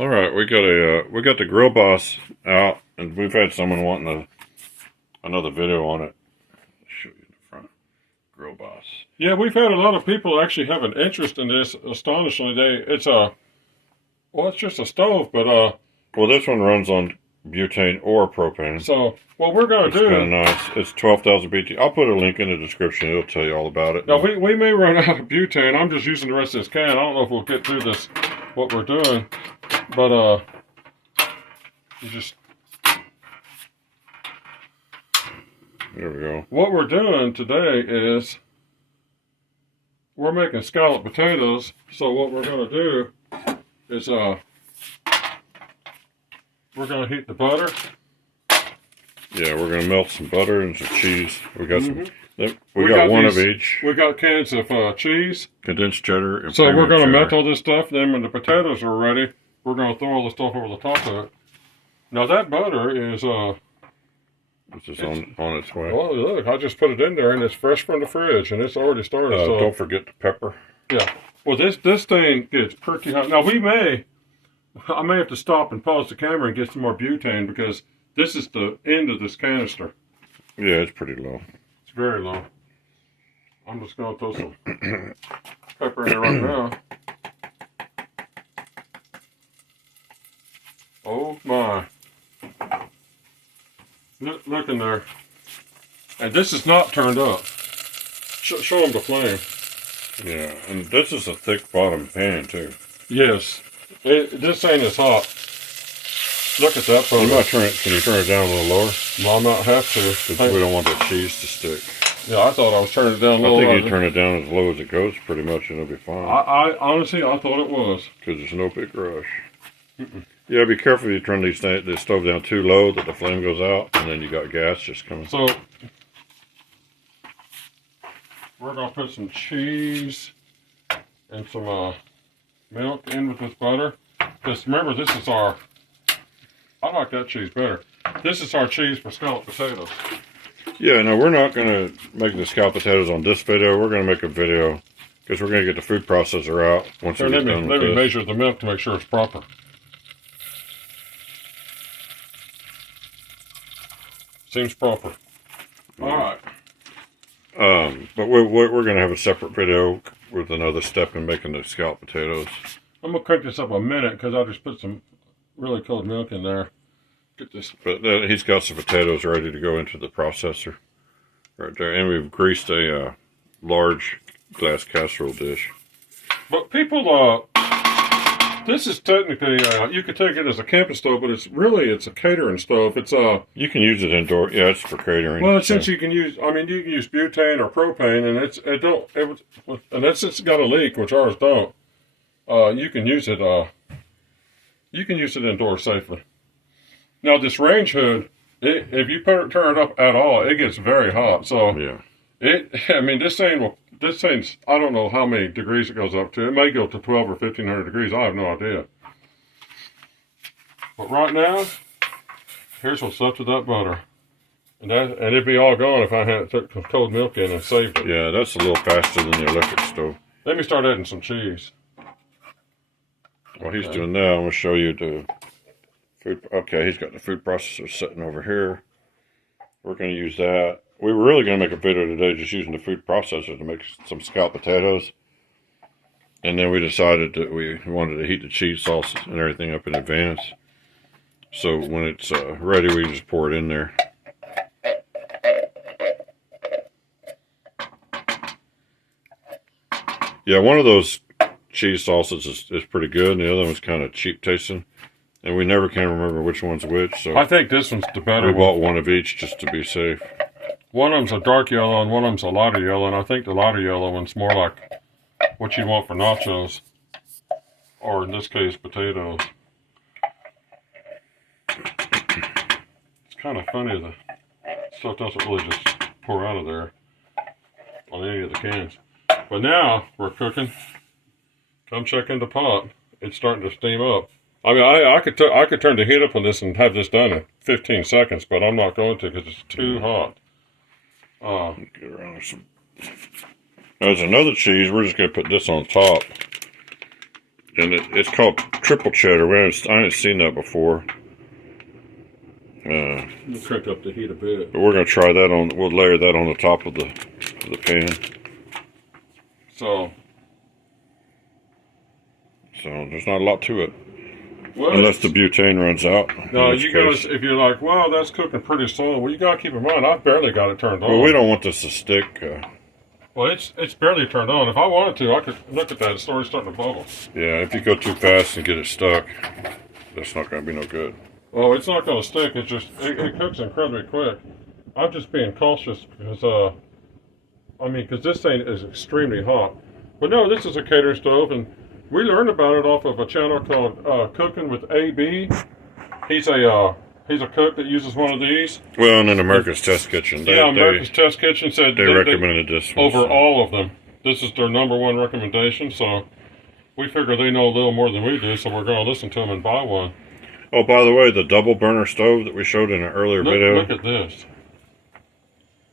All right, we got the Grill Boss out, and we've had someone wanting another video on it. I'll show you the front Grill Boss. Yeah, we've had a lot of people actually have an interest in this. Astonishingly, it's just a stove, but well, this one runs on butane or propane. So what we're gonna do? It's kind of nice. It's 12,000 BT. I'll put a link in the description. It'll tell you all about it. Now we may run out of butane. I'm just using the rest of this can. I don't know if we'll get through this, what we're doing, but there we go. What we're doing today is we're making scalloped potatoes. So what we're gonna do is we're gonna heat the butter. Yeah, we're gonna melt some butter and some cheese. We got some. We got one these, of each. We got cans of cheese, condensed cheddar, and so we're gonna melt all this stuff. Then when the potatoes are ready, we're gonna throw all the stuff over the top of it. Now that butter is it's just on its way. Well, look, I just put it in there and it's fresh from the fridge and it's already started. So don't forget the pepper. Yeah. Well, this thing gets pretty hot. Now I may have to stop and pause the camera and get some more butane because this is the end of this canister. Yeah, it's pretty low. It's very low. I'm just going to throw some pepper in there right now. Oh my. Look in there. And this is not turned up. Show them the flame. Yeah, and this is a thick bottom pan too. Yes. This ain't as hot. Look at that photo. You might turn it. Can you turn it down a little lower? Well, I might have to. Because we don't want that cheese to stick. Yeah, I thought I was turning it down a little. I think you turn it down as low as it goes, pretty much, and it'll be fine. I honestly, I thought it was. Because there's no big rush. Yeah, be careful if you turn this stove down too low that the flame goes out, and then you got gas just coming. So we're gonna put some cheese and some milk in with this butter. Because remember, this is our. I like that cheese better. This is our cheese for scalloped potatoes. Yeah, no, we're not going to make the scalloped potatoes on this video. We're going to make a video because we're going to get the food processor out once we get done with this. Let me measure the milk to make sure it's proper. Seems proper. All right. But we're going to have a separate video with another step in making the scalloped potatoes. I'm going to cook this up a minute because I just put some really cold milk in there. Get this. But he's got some potatoes ready to go into the processor right there. And we've greased a large glass casserole dish. But people, this is technically, you could take it as a camping stove, but it's a catering stove. It's you can use it indoor. Yeah, it's for catering. Well, since you can use, you can use butane or propane, and unless it's got a leak, which ours don't. You can use it. You can use it indoors safely. Now this range hood, if you turn it up at all, it gets very hot. So yeah, this thing's I don't know how many degrees it goes up to. It may go to 12 or 1500 degrees. I have no idea. But right now, here's what's up to that butter, and it'd be all gone if I hadn't took some cold milk in and saved it. Yeah, that's a little faster than the electric stove. Let me start adding some cheese. While he's doing that, I'm going to show you the food. Okay, he's got the food processor sitting over here. We're going to use that. We were really going to make a video today just using the food processor to make some scalloped potatoes. And then we decided that we wanted to heat the cheese sauce and everything up in advance. So when it's ready, we just pour it in there. Yeah, one of those cheese sauces is pretty good, and the other one's kind of cheap tasting, and we never can remember which one's which. So I think this one's the better. We bought one of each just to be safe. One of them's a dark yellow, and one of them's a lighter yellow, and I think the lighter yellow one's more like what you want for nachos, or in this case, potatoes. It's kind of funny the stuff doesn't really just pour out of there on any of the cans. But now we're cooking. Come check in the pot. It's starting to steam up. I mean, I could turn the heat up on this and have this done in 15 seconds, but I'm not going to because it's too hot. Get around with some. There's another cheese. We're just going to put this on top. And it's called triple cheddar. I haven't seen that before. We'll crank up the heat a bit. But we're gonna try that on. We'll layer that on the top of the pan. So there's not a lot to it, well, unless the butane runs out. No, you guys, if you're like, wow, that's cooking pretty slow. Well, you gotta keep in mind, I've barely got it turned on. Well, we don't want this to stick. Well, it's barely turned on. If I wanted to, I could look at that. It's already starting to bubble. Yeah, if you go too fast and get it stuck, that's not gonna be no good. Oh, it's not gonna stick. It's just it cooks incredibly quick. I'm just being cautious because because this thing is extremely hot. But no, this is a catering stove, and we learned about it off of a channel called Cooking with AB. He's a cook that uses one of these. Well, and then America's Test Kitchen. America's Test Kitchen said they recommended this one, over all of them. This is their #1 recommendation. So we figure they know a little more than we do, so we're going to listen to them and buy one. Oh, by the way, the double burner stove that we showed in an earlier video. Look at this.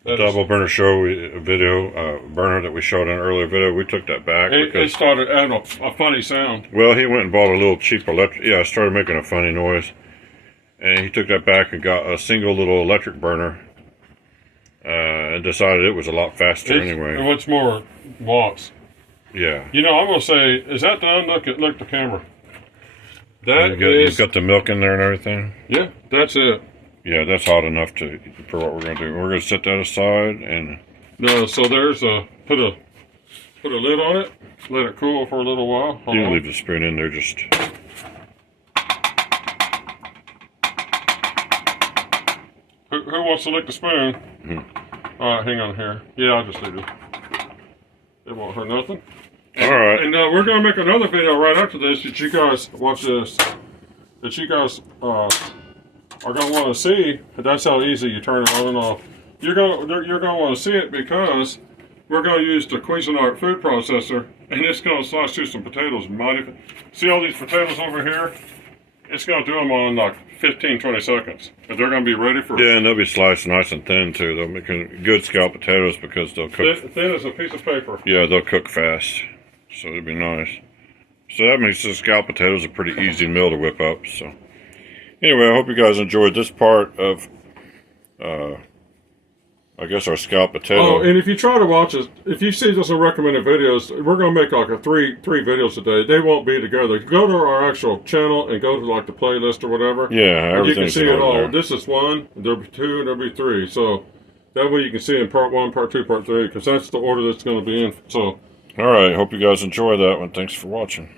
Double burner burner that we showed in an earlier video. We took that back it started adding a funny sound. Well, he went and bought a little cheap electric. Yeah, it started making a funny noise, and he took that back and got a single little electric burner, and decided it was a lot faster anyway. And what's more, watts. Yeah. You know, I'm gonna say, is that done? Look at the camera. You've got the milk in there and everything? Yeah, that's it. Yeah, that's hot enough for what we're going to do. We're going to set that aside and... No, so there's put a lid on it, let it cool for a little while. You can leave the spoon in there just... Who wants to lick the spoon? Mm-hmm. All right, hang on here. Yeah, I'll just leave it. It won't hurt nothing. All right. And we're going to make another video right after this that you guys, watch this, that you guys are going to want to see. That's how easy you turn it on and off. You're going to want to see it because we're going to use the Cuisinart food processor, and it's going to slice through some potatoes. See all these potatoes over here? It's going to do them on like 15, 20 seconds. And they're going to be ready for... Yeah, and they'll be sliced nice and thin too. They'll make good scalloped potatoes because they'll cook... Thin as a piece of paper. Yeah, they'll cook fast. So it'll be nice. So that makes the scalloped potatoes a pretty easy meal to whip up. So anyway, I hope you guys enjoyed this part of, I guess, our scalloped potato. Oh, and if you try to watch it, if you see just a recommended videos, we're going to make like three videos a day. They won't be together. Go to our actual channel and go to like the playlist or whatever. Yeah, you can see it all. There. This is one, there'll be two, and there'll be three. So that way you can see in part 1, part 2, part 3, because that's the order that's going to be in. So. All right, hope you guys enjoy that one. Thanks for watching.